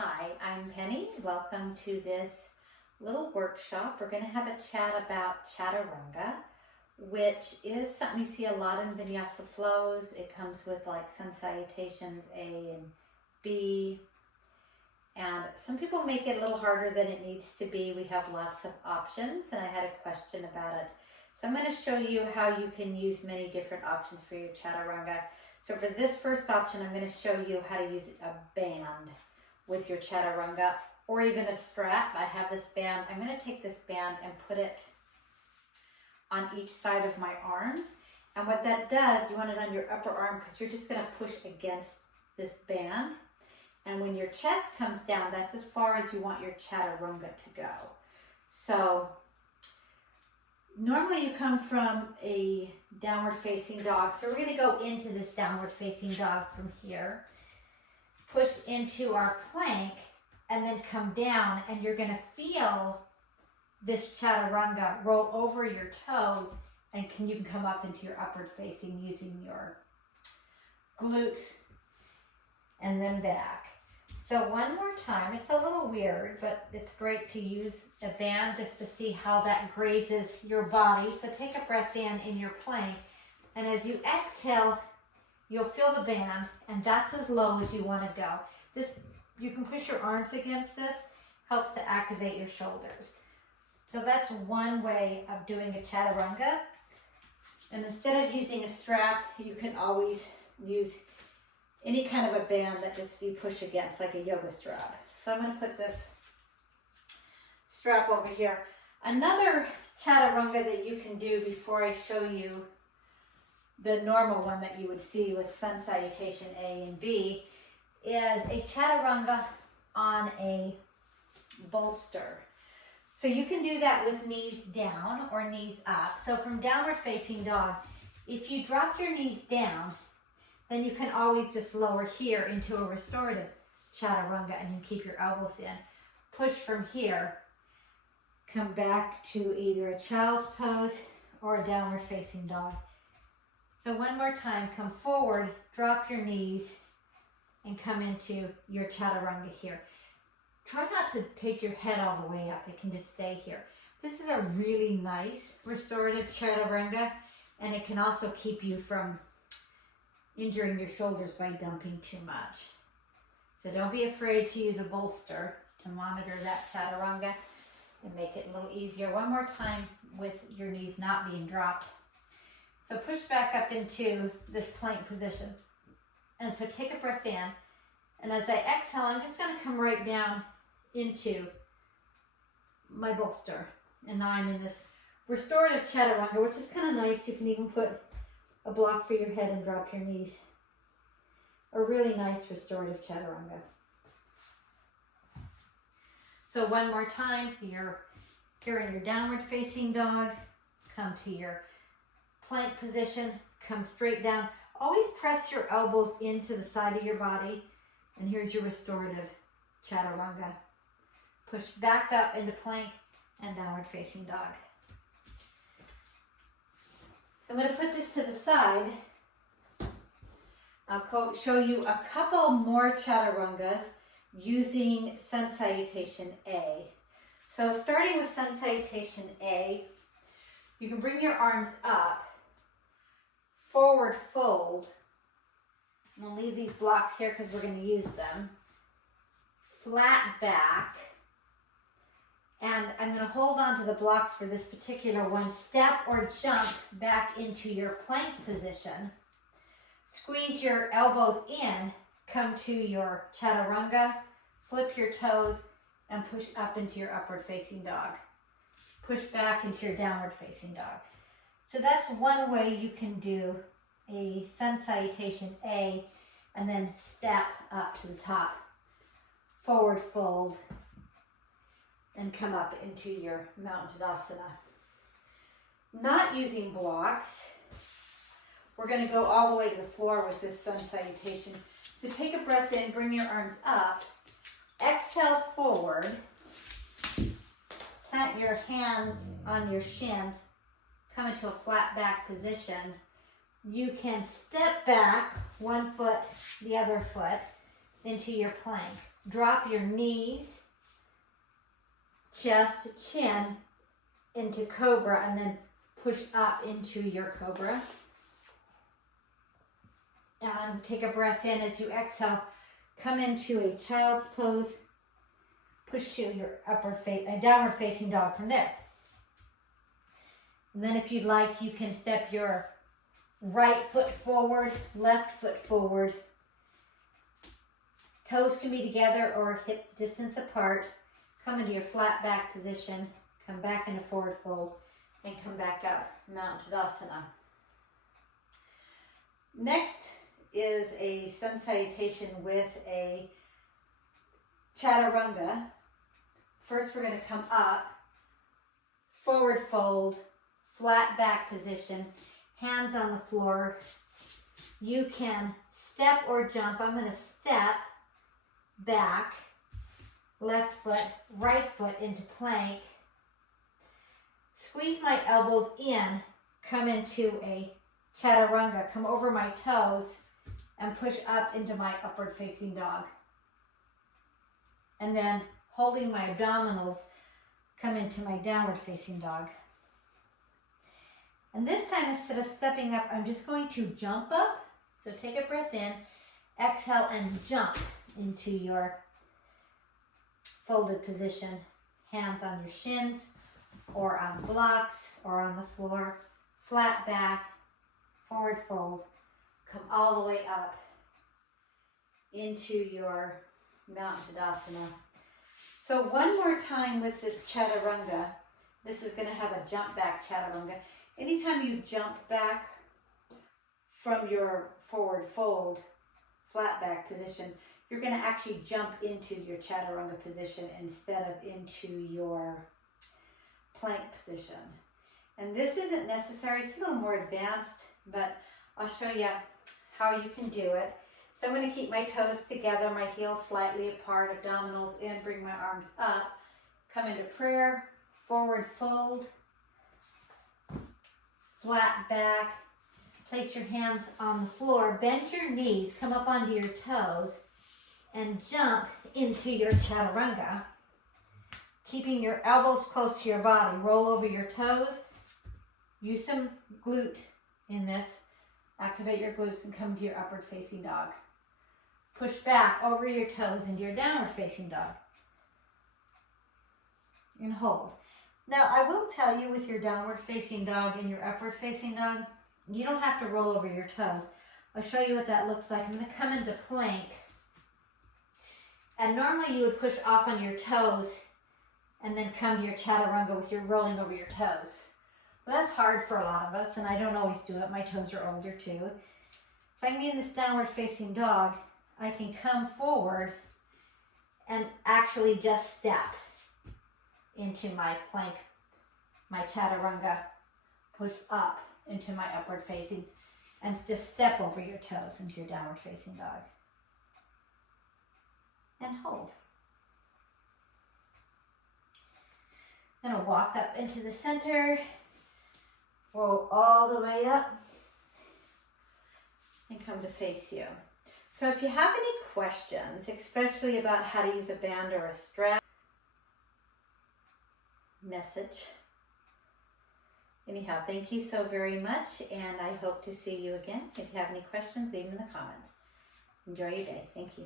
Hi, I'm Penny. Welcome to this little workshop. We're going to have a chat about Chaturanga, which is something you see a lot in vinyasa flows. It comes with like sun salutations A and B, and some people make it a little harder than it needs to be. We have lots of options, and I had a question about it. So I'm going to show you how you can use many different options for your Chaturanga. So for this first option, I'm going to show you how to use a band with your Chaturanga, or even a strap. I have this band. I'm going to take this band and put it on each side of my arms. And what that does, you want it on your upper arm because you're just going to push against this band. And when your chest comes down, that's as far as you want your Chaturanga to go. So normally you come from a downward facing dog. So we're going to go into this downward facing dog from here. Push into our plank and then come down, and you're going to feel this Chaturanga roll over your toes, and you can come up into your upward facing using your glutes and then back. So one more time. It's a little weird, but it's great to use a band just to see how that grazes your body. So take a breath in your plank, and as you exhale, you'll feel the band, and that's as low as you want to go. You can push your arms against this, helps to activate your shoulders. So that's one way of doing a Chaturanga. And instead of using a strap, you can always use any kind of a band that just you push against, like a yoga strap. So I'm going to put this strap over here. Another Chaturanga that you can do before I show you the normal one that you would see with sun salutation A and B is a Chaturanga on a bolster. So you can do that with knees down or knees up. So from downward facing dog, if you drop your knees down, then you can always just lower here into a restorative Chaturanga, and you keep your elbows in. Push from here, come back to either a child's pose or a downward facing dog. So one more time, come forward, drop your knees, and come into your Chaturanga here. Try not to take your head all the way up. It can just stay here. This is a really nice restorative Chaturanga, and it can also keep you from injuring your shoulders by dumping too much. So don't be afraid to use a bolster to monitor that Chaturanga and make it a little easier. One more time with your knees not being dropped. So push back up into this plank position. And so take a breath in. And as I exhale, I'm just going to come right down into my bolster. And now I'm in this restorative Chaturanga, which is kind of nice. You can even put a block for your head and drop your knees. A really nice restorative Chaturanga. So one more time, you're here in your downward facing dog. Come to your plank position, come straight down. Always press your elbows into the side of your body. And here's your restorative Chaturanga. Push back up into plank and downward facing dog. I'm going to put this to the side. I'll show you a couple more Chaturangas using sun salutation A. So starting with sun salutation A, you can bring your arms up, forward fold. We'll leave these blocks here because we're going to use them. Flat back. And I'm going to hold on to the blocks for this particular one. Step or jump back into your plank position. Squeeze your elbows in. Come to your Chaturanga. Flip your toes and push up into your upward facing dog. Push back into your downward facing dog. So that's one way you can do a sun salutation A, and then step up to the top, forward fold, and come up into your Mountain Tadasana. Not using blocks, we're going to go all the way to the floor with this sun salutation. So take a breath in, bring your arms up, exhale forward, plant your hands on your shins, come into a flat back position. You can step back one foot, the other foot, into your plank. drop your knees, chest to chin into cobra, and then push up into your cobra. And take a breath in as you exhale. Come into a child's pose. Push to your downward facing dog from there. And then if you'd like, you can step your right foot forward, left foot forward. Toes can be together or hip distance apart. Come into your flat back position. Come back into forward fold and come back up, Mount Tadasana. Next is a sun salutation with a Chaturanga. First we're going to come up, forward fold, flat back position, hands on the floor. You can step or jump. I'm going to step back, left foot, right foot into plank. Squeeze my elbows in, come into a Chaturanga, come over my toes and push up into my upward facing dog. And then holding my abdominals, come into my downward facing dog. And this time, instead of stepping up, I'm just going to jump up. So take a breath in, exhale and jump into your folded position. Hands on your shins or on blocks or on the floor. Flat back, forward fold. Come all the way up into your Mount Tadasana. So one more time with this Chaturanga. This is going to have a jump back Chaturanga. Anytime you jump back from your forward fold, flat back position, you're going to actually jump into your Chaturanga position instead of into your plank position. And this isn't necessary. It's a little more advanced, but I'll show you how you can do it. So I'm going to keep my toes together, my heels slightly apart, abdominals in, bring my arms up, come into prayer, forward fold, flat back, place your hands on the floor, bend your knees, come up onto your toes, and jump into your Chaturanga. Keeping your elbows close to your body, roll over your toes, use some glute in this, activate your glutes and come to your upward facing dog. Push back over your toes into your downward facing dog. And hold. Now I will tell you, with your downward facing dog and your upward facing dog, you don't have to roll over your toes. I'll show you what that looks like. I'm going to come into plank. And normally you would push off on your toes and then come to your Chaturanga with your rolling over your toes. Well, that's hard for a lot of us, and I don't always do it. My toes are older too. So I can be in this downward facing dog. I can come forward and actually just step into my plank, my Chaturanga, push up into my upward facing, and just step over your toes into your downward facing dog. And hold. I'm going to walk up into the center, roll all the way up, and come to face you. So if you have any questions, especially about how to use a band or a strap, message. Anyhow, thank you so very much, and I hope to see you again. If you have any questions, leave them in the comments. Enjoy your day. Thank you.